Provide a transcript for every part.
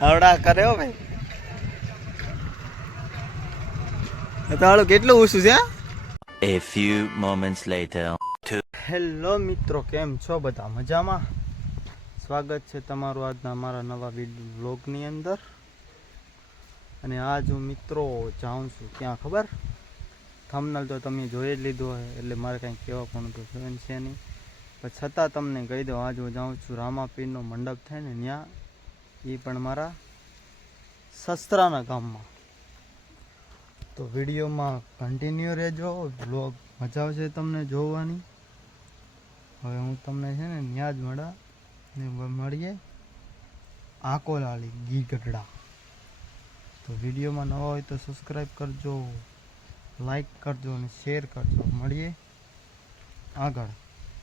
હવડા કર્યો ભાઈ તાળું કેટલું ઊંચું છે A few moments later. Hello મિત્રો, કેમ છો બધા? મજામાં? સ્વાગત છે તમારું આજના મારા નવા વ્લોગની અંદર. અને આજ હું મિત્રો જાઉં છું ક્યાં, ખબર? થમનલ તો તમે જોઈ જ લીધું હોય, એટલે મારે કાંઈ કહેવા પણ તો છે નહીં. પણ છતાં તમને કહી દઉં, આજ હું જાઉં છું રામાપીરનો મંડપ થાય ને ત્યાં. એ પણ મારા સસરાના ગામમાં. તો વિડીયોમાં કન્ટિન્યુ રહેજો બ્લોગ મજા આવશે તમને જોવાની. હવે હું તમને છે ને ત્યાં જ મળા ને મળીએ. આકોલાલી ઘી ગઢડા તો વિડીયોમાં નવા હોય તો સબસ્ક્રાઈબ કરજો લાઈક કરજો અને શેર કરજો. મળીએ આગળ.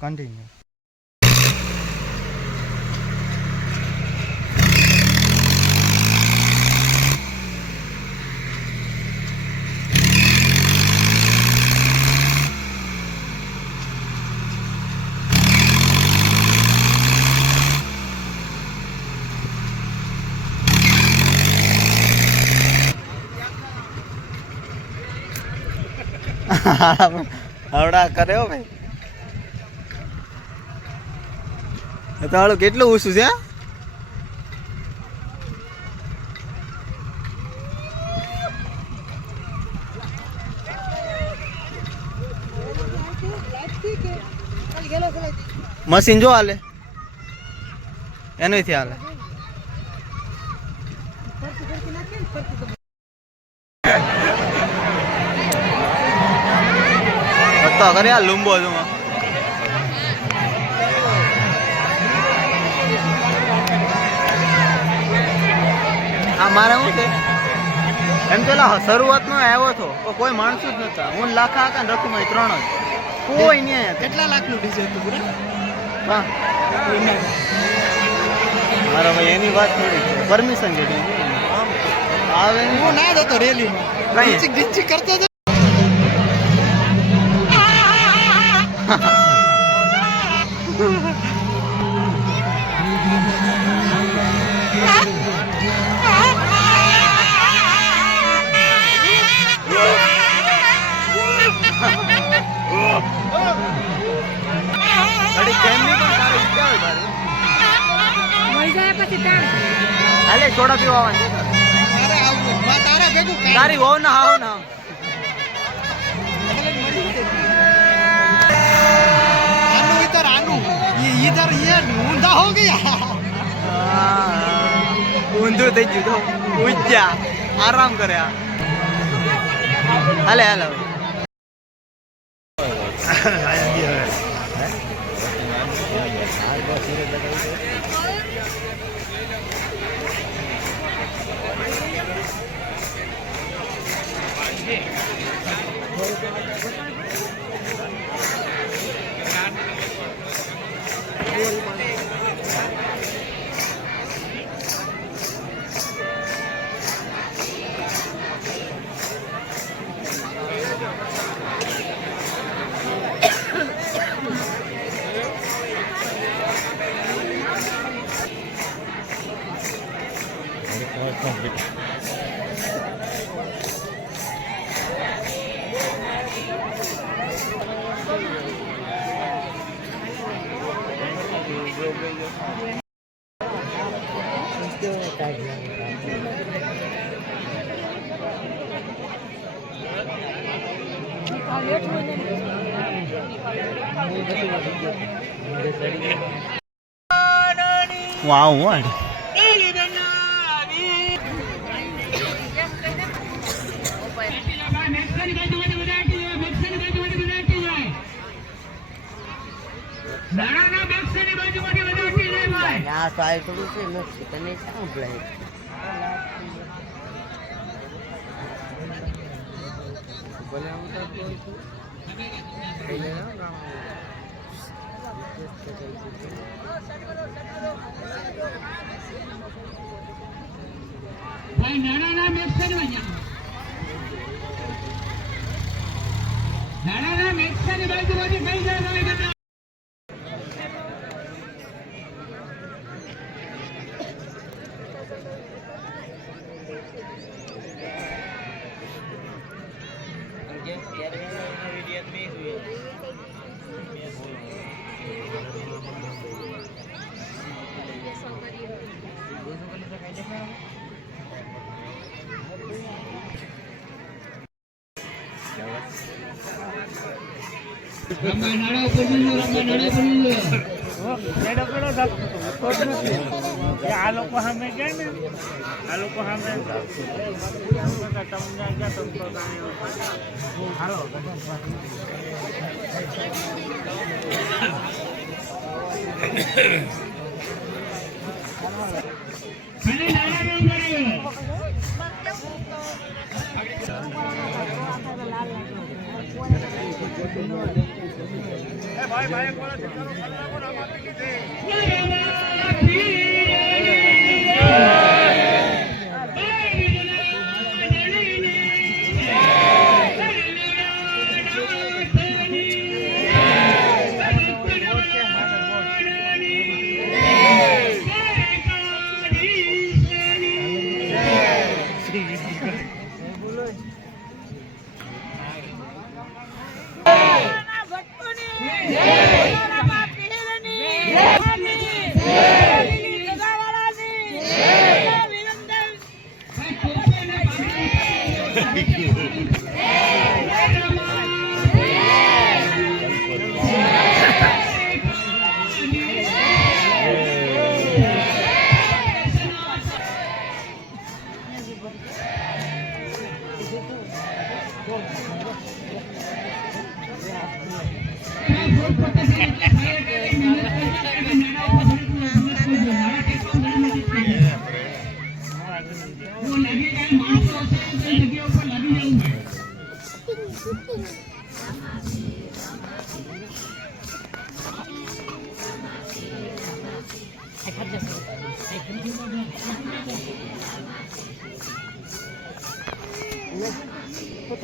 કન્ટિન્યુ હવડા કર્યો ભાઈ. તાળું કેટલું ઊંચું છે મશીન જો હાલે. એનોથી હાલે. તો અગર યાર લુંબો છું આ મારે શું છે? એમ પેલા શરૂઆતનો આવ્યો હતો કોઈ માણસો જ નતા હું લાખા હતા ને રકુમાઈ ત્રણ જ. કોઈ નહીં કેટલા લાખનું ડીજે હતું પૂરા? હા. મારા ભાઈ એની વાત થોડી પરમિશન જેટલી આવે હું ના જતો રેલીમાં. કરતો હાલે સોડા પીવા. તારે વહુ ના હાવ ના તો કે ઊંધું થઈ ગયું તો ઊંચા આરામ કરે આ. હાલે હાલો. હું આવું વાડ આ તો આ થોડું છે નથી. તને શું ભલાય ભાઈ નાના ના અહીંયા? આ લોકો સામે ગયા ને આ લોકો સામે તમને ગયા તો હાલો અને નાણા Gracias. কত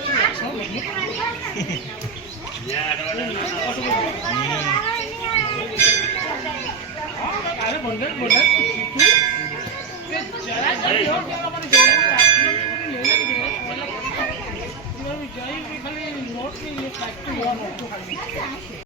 જરા ખાલી નોટની ફેક્ટરી